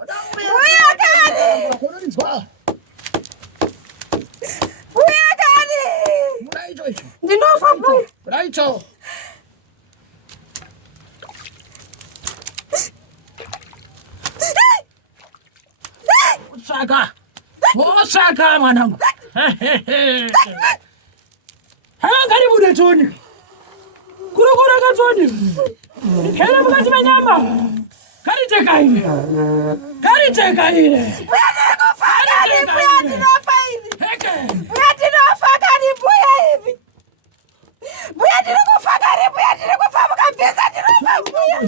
Buya kani. Buya kani. Ndinofa buya. Raicho. Saka mwanangu. Karibu netoni. Kurukura katoni. Kera mukati menyama. Kariteka ile. Buya ndinofa kani. Buya ndinofa hivi. Buya ndinofa kani. Buya hivi. Buya ndinofa kani. Buya ndinofa mukapesa ndinofa buya.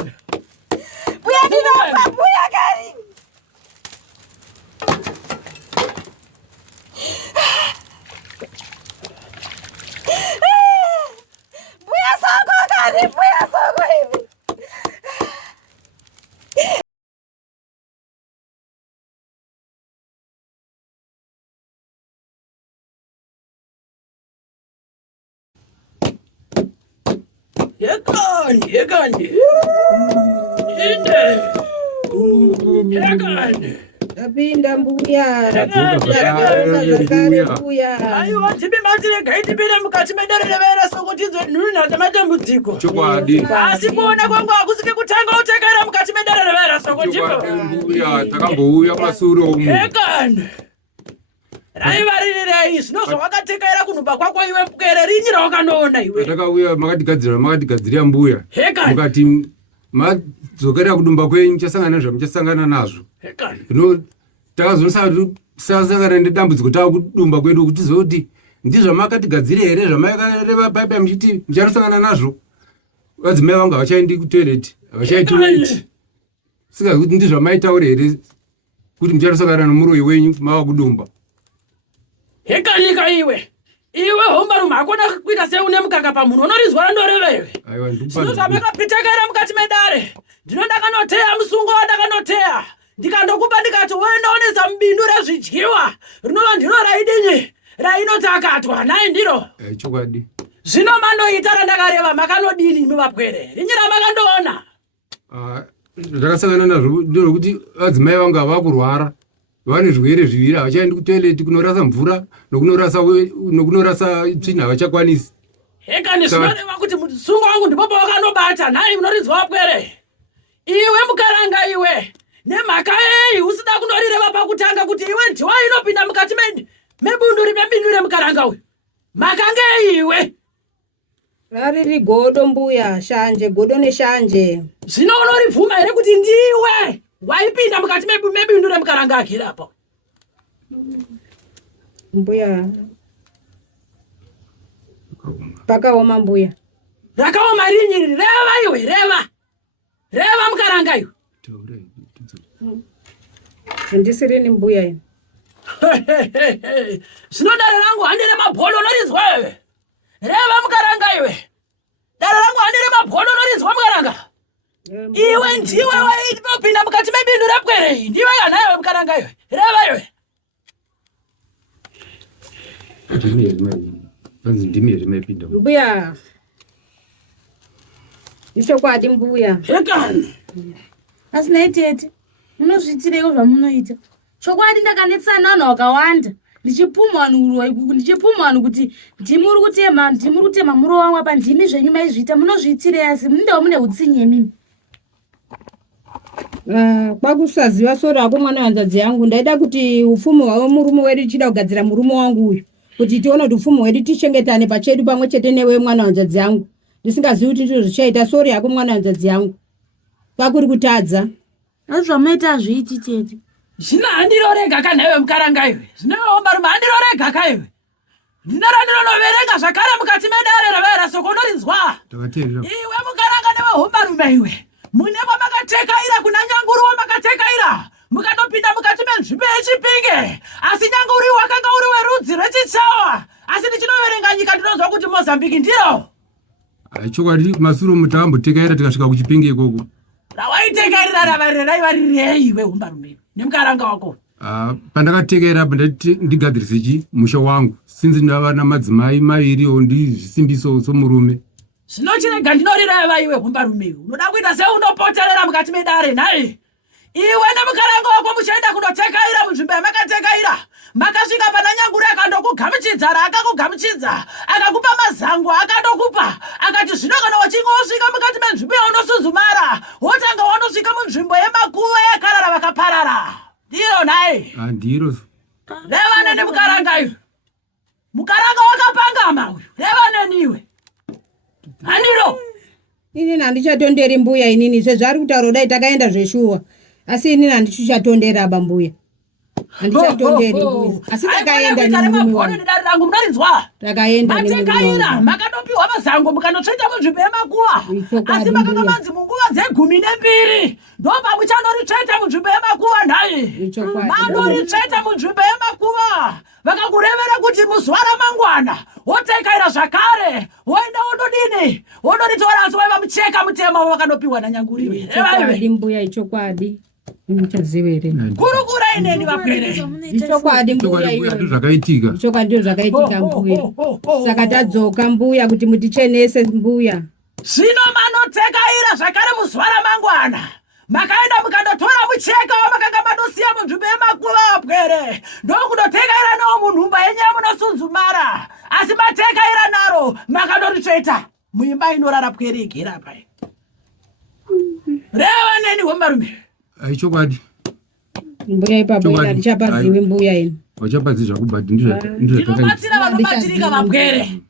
Buya ndinofa buya kani. Buya soko kani. Buya soko hivi. Yekani. Tapinda mbuya. Aiwa tibi matire gaiti bile mukati mederevera soko tizo nuna tamatambudziko. Chokwadi. Asi kuona kwangu akusike kutanga utekera mukati mederevera soko ndipo. Mbuya takambouya masuro umu. Yekani. Raivarirei zvinozvo wakatekera kunhuba kwako iwe pwere rinyira wakanoona iwe. Takauya makatigadzirira mbuya. Hekani. Mukati madzokera kudumba kwenyu muchasangana zvamuchasangana nazvo. Hekani. Zvino takazosangana nedambudziko tava kudumba kwedu kuti zoti ndizvo makatigadzira here zvamakareva paipa muchiti muchanosangana nazvo. Vadzimai vangu havachaendi kutoireti havachaiti weti. Singazvi kuti ndizvo maitaura here kuti muchanosangana nomuroi wenyu mava kudumba. Hekanika iwe hombarume hakuna kuita seune mukaka pamunhu unorizwa randoreva iwe. Zvinozva makapitekera mukati medare. Ndakanoteya musungo wandakanoteya ndikandokupa ndikati uendaonesa mubindu rezvidyiwa rinova ndiro raidinyi rainotakatwa naye ndiro. Chokwadi. Zvino mandoita randakareva makanodini imi vapwere rinyira makandoona. Ndakasangana nazvo ndorokuti vadzimai vangu hava kurwara. Vane zvirwere zviviri havachaendi kutoileti kunorasa mvura nokunorasa tsvina havachakwanisi. Hekani zvinoreva kuti musungo wangu ndipopo wakanobata nhai munorinzwa vapwere. Iwe mukaranga iwe nemhaka yei usida kunorireva pakutanga kuti iwe ndiwa inopinda mukati mebundu rimebindu remukaranga uyu. Mhaka ngei iwe? Rariri godo mbuya shanje godo neshanje. Zvino unoribvuma here kuti ndiwe waipinda mukati mebindu remukaranga akirapo? Mbuya pakaoma mbuya. Rakaoma rinyi? Reva iwe, reva mukaranga iwe. Ndisirini mbuya ino. Zvino dare rangu handire mabholo unorinzwa iwe. Reva mukaranga iwe. Dare rangu handire mabholo unorinzwa mukaranga. Iwe ndiwe waipinda mukati mebindu repwere. Ndiwe kanaiwe mukaranga iwe. Reva iwe. Mbuya. Ichokwadi mbuya. Hekani. Asina itete. Munozviitireiko zvamunoita? Chokwadi ndakanetsanana wakawanda. Ndichipumwa kuti ndimuri kutema muro wangu apa ndimi zvenyu maizviita munozviitirei asi mundewo mune utsinye mimi. Kwakusaziva soro rako mwana wanzadzi yangu ndaida kuti upfumo hwawe murume wedu chida kugadzira murume wangu uyu kuti tione kuti upfumo hwedu tichengetane pachedu pamwe chete newe mwana wanzadzi yangu. Ndisingazivi kuti ndizvo zvichaita soro yako mwana wanzadzi yangu. Kwakuri kutadza. Azvamaita azviiti tete. Zvino handirorega kanaiwe mukaranga iwe. Zvino hombarume handirorega kaiwe. Ndinoverenga zvakare mukati medare ravera soko unorinzwa. Iwe mukaranga newe hombarume iwe. Mune kwamakatekaira kuna nyanguru wamakatekaira. Mukatopinda mukati menzvimbo yechipinge. Asi nyanguru wakanga uri werudzi rwechichawa. Asi ndichinoverenga nyika ndinonzwa kuti Mozambique ndiro. Chokwadi kumasuro mutambotekaira tikasvika kuchipinge ikoko. Rawaitekairira raivarirei iwe hombarume nemukaranga wako. Pandakatekera ndigadzirisechi musha wangu sinzi ndava namadzimai maviriwo ndizvisimbiso somurume. Zvinochirega ndinorireva iwe hombarume. Unoda kuita seunopoterera mukati medare nhaye. Iwe nemukaranga wako makasvika pana Nyanguri akandokugamuchidza, akakugamuchidza akakupa mazango akandokupa, akati zvino kana wachinge wasvika mukati menzvimbo yaunosuzumara wotanga wanosvika munzvimbo yemakuva yakarara vakaparara. Ndiro nhaye handiro reva neni mukaranga iwe, mukaranga wakapangama uyu, reva neni iwe handiro. Inini handichatonderi mbuya, inini sezvari kutaura dai takaenda zveshuwa, asi inini handichichatondera bambuya, handichatonderi mbuya, asi takaenda nemurume wangu, rangu munorinzwa takaenda matekaira makandopiwa mazango mukandotsveta munzvimbo yemakuva, asi makanga manzi munguva dze12 ndopamuchandoritsveta munzvimbo yemakuva. Nhaye mandoritsveta munzvimbo yemakuva, vakakurevera kuti muzuva ramangwana wotekaira zvakare, woenda wondodini, wondoritora, asi waiva mucheka mutema wakandopiwa naNyanguri. ichokwadi mbuya, ichokwadi muchazivere kurukura ineni vapwere, ichokwadi mbuya, ichokwadi zvakaitika, ichokwadi ndio zvakaitika mbuya, saka tadzoka mbuya kuti mutichenese mbuya. Zvino manotekaira zvakare muzuva ramangwana, makaenda mukandotora mucheka wamakanga mandosiya munzvimbo yemakuva vapwere, ndokundotekaira nawo munhumba yenyu yamunosunzumara, asi matekaira naro makandoritsveta muimba inorara pwere igera pai. Reva neni wemarume ichokwadi mbuya, ipapo handichapaziwi mbuya, ini wachapadzi zvakubhati ndinobatsira vanobatsirika vapwere,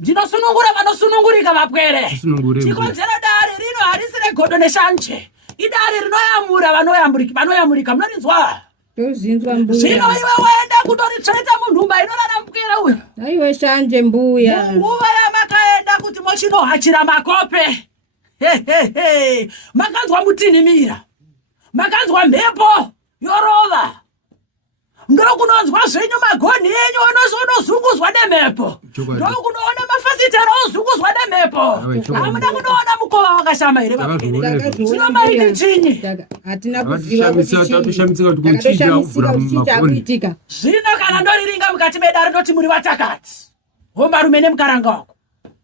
ndinosunungura vanosunungurika vapwere. Chikonzero dare rino harisi regodo neshanje, idare rinoyamura vanoyamurika, munorinzwa? tozinzwa mbuya. Zvino iwe waenda kundoritsveta munhumba inorara mpwere uyu, aiwe shanje mbuya, munguva yamakaenda kuti mochinohachira makope, makanzwa mutinhimira, makanzwa mhepo yorova, ndokunonzwa zvenyu magonhi enyu onozunguzwa nemhepo, ndokunoona mafasitera ozunguzwa nemhepo, hamuna kunoona mukova wakashama here vapwere? Zvino maiti chinyi? hatina kuziva tatoshamisika kuti kuchiiavura mumagoni. Zvino kana ndoriringa mukati medare ndoti muri vatakati, homarume nemukaranga wako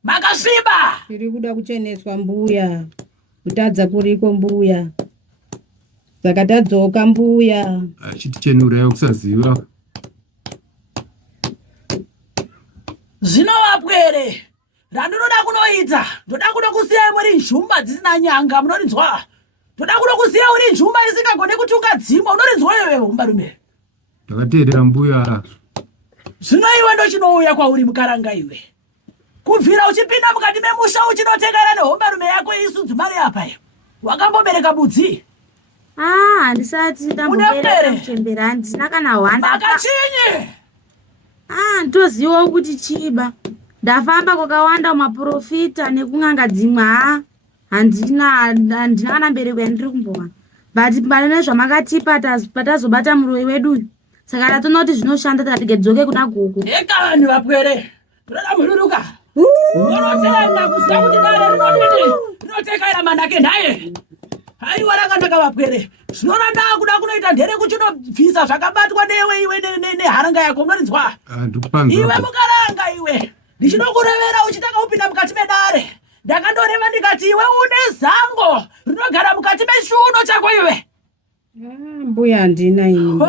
makasviba. tiri kuda kucheneswa mbuya, kutadza kuriko mbuya, saka tadzoka mbuya. Chitichenuraiwo kusaziva. Zvino vapwere, randinoda kunoita, ndoda kuda kusiyai muri nzvumba dzisina nyanga, munorinzwa? Ndoda kuda kusiya uri nzvumba isingagone kutunga dzimba, unorinzwa iwe humbarume? Ndakateerera mbuya. Zvino iwe ndochinouya kwauri mukaranga iwe, kubvira uchipinda mukati memusha uchinotekana nehombarume yako isudzumari apa, wakambobereka budzi? Handisati ndambobereka muchembere, handina kana hwanda. Makachinyi? Ndozivawo kuti chiba, ndafamba kwakawanda mumaprofita nekung'anga dzimwe, handina kana mbereko yandiri kumbowana, but pane zvamakatipa patazobata muroi wedu, saka tatonoti zvinoshanda tikadzoke kuna gogo. Vanhu vapwere, toda mururuka unotenda kuziva kuti dare rinotekaira manake nhaye. Haiwa rakanaka vapwere, zvinoranda kuda kunoita ndere kuchinobvisa zvakabatwa newe iwe neharanga yako, munorinzwa? Iwe mukaranga iwe, ndichinokurevera uchitaka kupinda mukati medare, ndakandoreva ndikati iwe une zango rinogara mukati mechiuno chako iwe. Mbuya handina ini,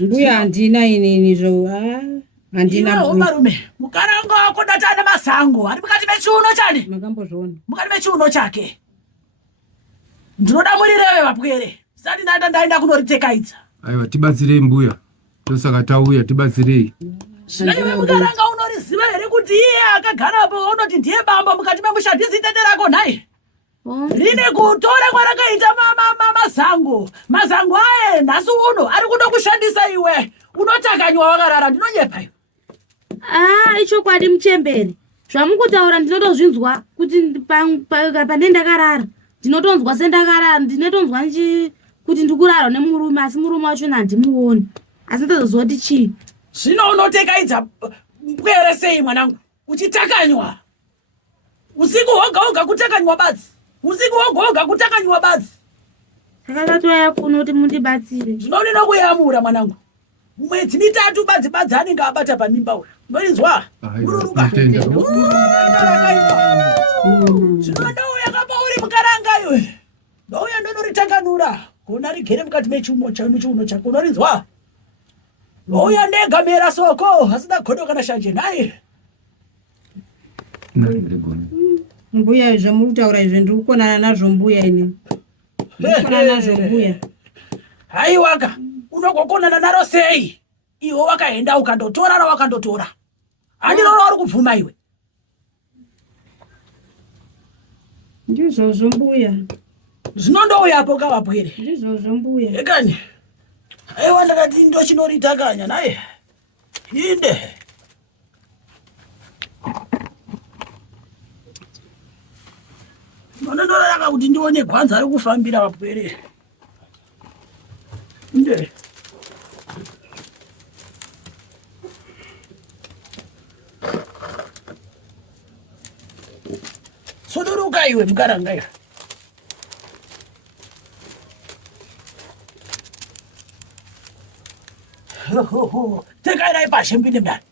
mbuya handina inini zvo, handina mbuya. Marume, mukaranga wako dati ane mazango ari mukati mechiuno chani? Makambozviona mukati mechiuno chake. Ndinoda murireve vapwere, sati ndaenda kunoritekaidza. Aiwa, tibatsirei mbuya, tosaka tauya, tibatsirei. Zvino iwe mukaranga unoriziva here kuti iye akagarapo unoti ndiye bamba mukati memusha ndizitete rako nhaye? Rine kutore kwarakaita mazango aye nhasi uno ari kuda kushandisa iwe, unotakanywa wakarara, ndinonyepa iwe. Ichokwadi muchembere, zvamukutaura ndinotozvinzwa kuti pane ndakarara, ndinotonzwa sendakarara, ndinotonzwa kuti ndikurara nemurume, asi murume wacho handimuoni, asi ndozoziva kuti chii. Zvino unotekaidza mpwere sei mwanangu, uchitakanywa usiku hoga kutakanywa badzi, usiku hoga kutakanywa badzi. Saka tatoya kuno kuti mundibatsire. Zvino ndinokuyamura mwanangu, mwedzi mitatu badzi anenge abata pamimba uyu, unorinzwa? Mururuka zvino ndouya kapa uri mukaranga iwe, ndouya ndonoritanganura kuona rigere mukati mechiuno chako, unorinzwa? Uya negamera soko hasina khodo kana shanje naye. Mbuya izvo muri kutaura izvi ndiri kukonana nazvo mbuya ine. Ndikukonana nazvo mbuya. Haiwaka unogokonana naro sei? Iwe wakaenda ukandotora rawakandotora. Handinoona uri kubvuma iwe. Ndizvozvo mbuya. Zvinondouyapo kavapwere. Ndizvozvo mbuya. Ekani. Aiwa ndakati ndochinorita naye. Inde. Ndoraka kuti ndione gwanza ari kufambira vapwere. Inde. Sodoruka iwe mukaranga iwe. Tekairai pashe mpinde mdari.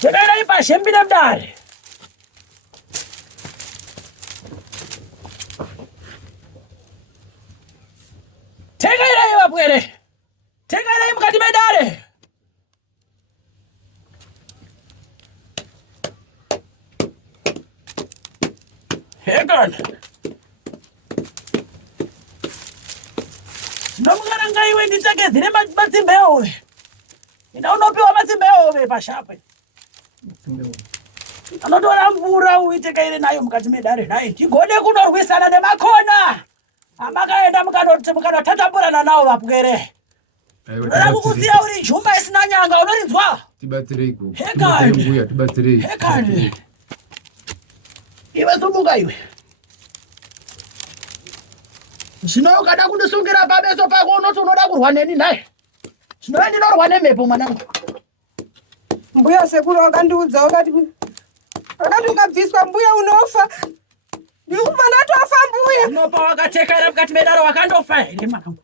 Tekairai pashe mpinde mdari. Tekairai vapwere. Tekairai mukati medare. Hekana. Nomukaranga iwe nditsvagedzire matsimba ehove. Enda unopiwa matsimba ehove pashape. Anotora mvura uitekaire nayo mukati medare naye. Tigone kunorwisana nemakona. Amakaenda mukanotatamburana nawo vapwere. Ndoda kukusiya uri jumba isina nyanga unorinzwa? Tibatsireiko. Hekani. Mbuya tibatsirei. Hekani. Iwe sumuka iwe. Zvino ukada kundisungira pabeso pako unoti unoda kurwa neni naye. Zvino ndinorwa nemhepo mwanangu. Mbuya sekuru wakandiudza wakati ukabviswa mbuya unofa. Ndikufa ndatofa mbuya. Unopa wakatekaira mukati medare wakandofa here mwanangu.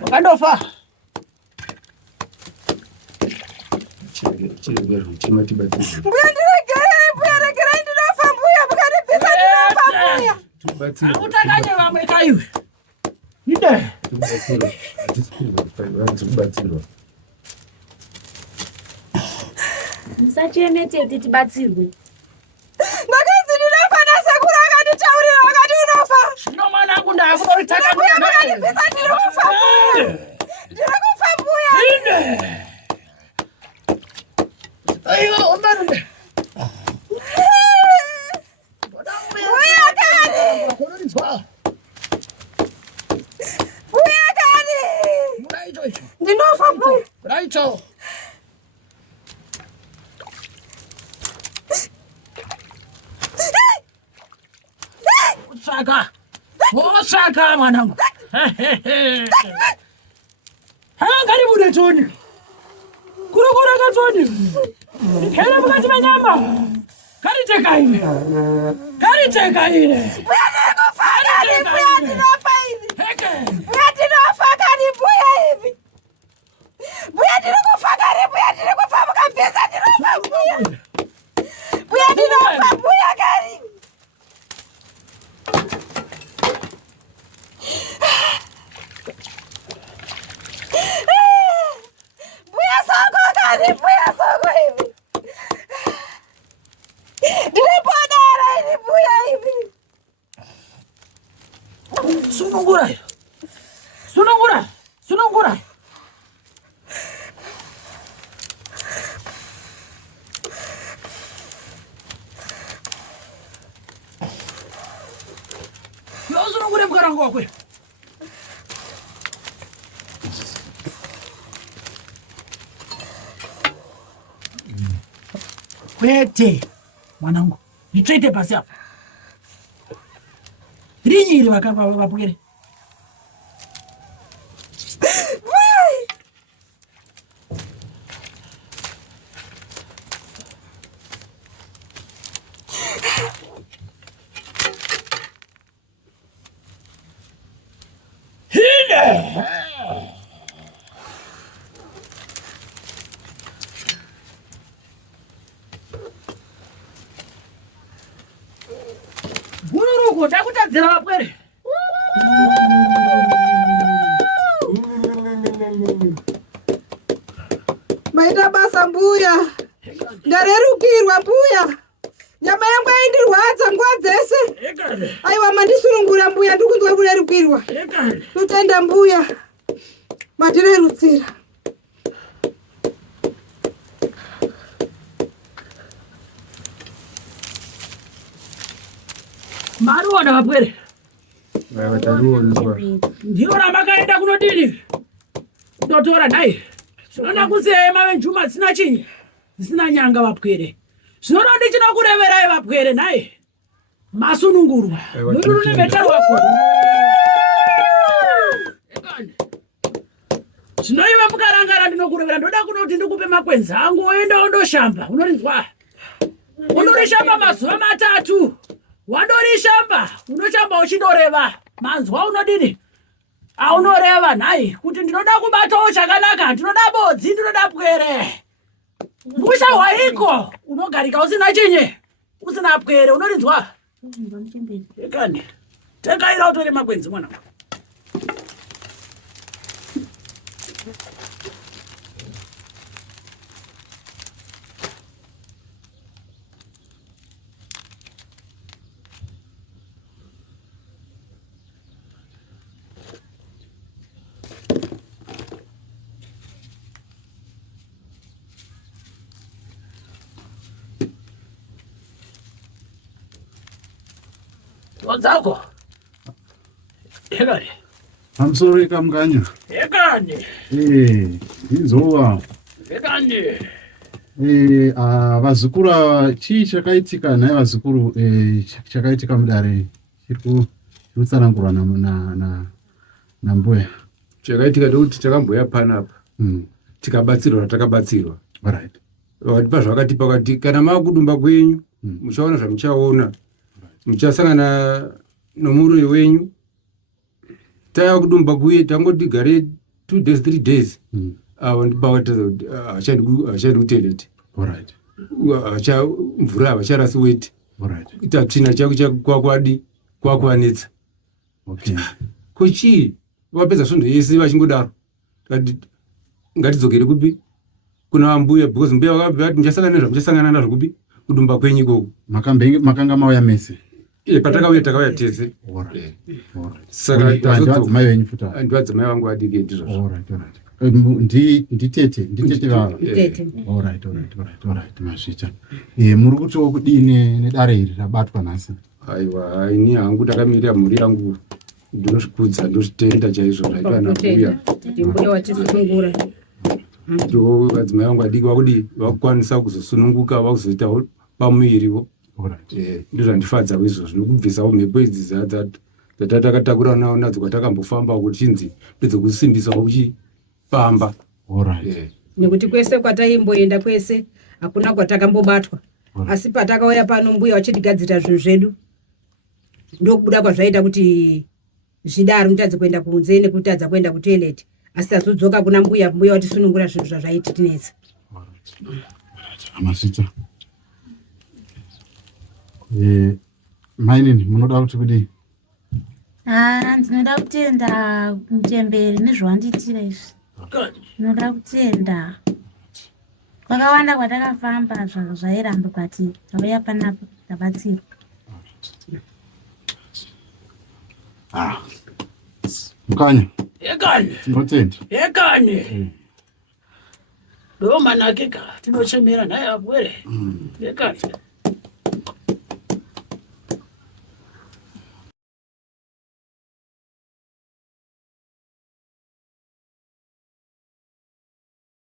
Wakandofa. Mbuya ndiregerei mbuya regerai ndinofa mbuya mukandibvisa ndinofa mbuya. Akutakanye vamwe kaiwe. Inde. Musachiemete tibatsirwe. Ndakazi ndinofa nasekuru akanditaurira wakati unofa. Zvino mwanangu ndakunoritaka Mbuya mukandibvisa ndinofa mbuya. Ndiri kufa mbuya. Inde. Aiwa omarunde. Mbuya kani. Kunorinzwa. Mbuya kani. Muraicho icho. Ndinofa mbuya. Muraicho. Usaka mwanangu. Hangari bude toni. Kurukura katoni. Kera mukati menyama. Kariteka ine. Kariteka ine. Mbuya ndikufa kani mbuya ndinofa ivi. Heke. Mbuya ndinofa kani mbuya ivi. Mbuya ndikufa kani mbuya ndikufa mukabvisa ndinofa mbuya. Mbuya ndinofa mbuya kani. Mbuya soko kani mbuya soko ivi. Ndinopona here ini mbuya ivi. Sunungura. Sunungura. Sunungura. Yo sunungure mkarangu wakwe. Kwete mwanangu. Nitreite pasi hapa. Rinyi ili vapwere. Gururuko ndakutadzira vapwere. mbuya. Ndarerukirwa mbuya. Nyama yangu yaindirwadza nguva dzese. Aiwa mandisunungura mbuya ndikunzwa kurerukirwa. Totenda mbuya. Mandirerutsira. Maruona vapwere. Ndiona makaenda kunodini. Ndotora nhai. Zvinoda kusema venjuma dzisina chinyi. Dzisina nyanga vapwere. Zvinoda ndichina kureverai vapwere nhai. Masunungurwa. Nurune beta wako. Zvinoiwe mukarangara ndinokurevera ndoda kunoti ndikupe makwenzi angu oenda ondoshamba. Unorinzwa? Unorishamba mazuva 3. Wandorishamba, unoshamba uchindoreva. Manzwa unodini? Aunoreva nhai kuti ndinoda kubatawo chakanaka, ndinoda bodzi, ndinoda pwere. Mbusha hwaiko unogarika usina chinyi, usina pwere, unorinzwa? Ekani, tekaira utore makwenzi mwana. Wadzako. Ekani. I'm sorry, Kamganya. Ekani. Inzova. Ekani. Vazukuru chii chakaitika naye vazukuru chakaitika mudare chiri kutsanangurwa na mbuya. Chakaitika ndekuti takamboya panapa. Tikabatsirwa takabatsirwa. Right. Vakatipa zvakatipa vakati kana makudumba kwenyu muchaona zvamuchaona. Muchasangana nomurwi wenyu. Taya kudumba kuye tangoti gare 2 days 3 days. Ndipakataza kuti hachadi kuteleti. Alright. Mvura havacharasi weti. Alright. Tatsvina chako kwakwadi kwakwanetsa. Okay. Kuchii vapedza svondo yese vachingodaro. Ngatidzokere kupi kuna ambuya because mbuya vakati muchasangana nezvo muchasangana nazvo kupi kudumba kwenyu ikoko. Makanga mauya mese. Takauya tese. Saka madzimai venyu futa. Ndivadzimai vangu adiki ndizvo. Alright. Nditete vava. Alright. Masvita. Muri kutiwo kudini nedare iri rabatwa nhasi? Aiwa, ini hangu takamirira mhuri yangu ndinozvikudza ndozvitenda chaizvo zvaiva nambuya. Mbuya watisunungura. Ndo vadzimai vangu adiki vakudi vakukwanisa kuzosununguka vakuzoitawo pamuviriwo. Ndozvandifadzawo izvozvo nokubvisawo mhepo idzi dzatakatakura nadzo kwatakambofamba kuti chinzi ndedzokusimbisawo uchipamba. Nekuti kwese kwataimboenda kwese hakuna kwatakambobatwa. Asi patakauya pano mbuya wachitigadzira zvinhu zvedu ndokubuda kwazvaita kuti zvidaro mutadze kuenda kunze nekutadza kuenda kutoilet. Asi tazodzoka kuna mbuya watisunungura zvinhu zvazvaiti tinetsa. Amasvita. Mainini munoda kuti kudii? Ndinoda kutenda Mutemberi nezvawandiitira izvi. Ndinoda kutenda. Kwakawanda kwatakafamba zvairamba kwati tauya panapa tabatsirwa. Mukanya. Ekani. Tinotenda. Ekani. Ndo manakika tinochemera naye apwere. Ekani.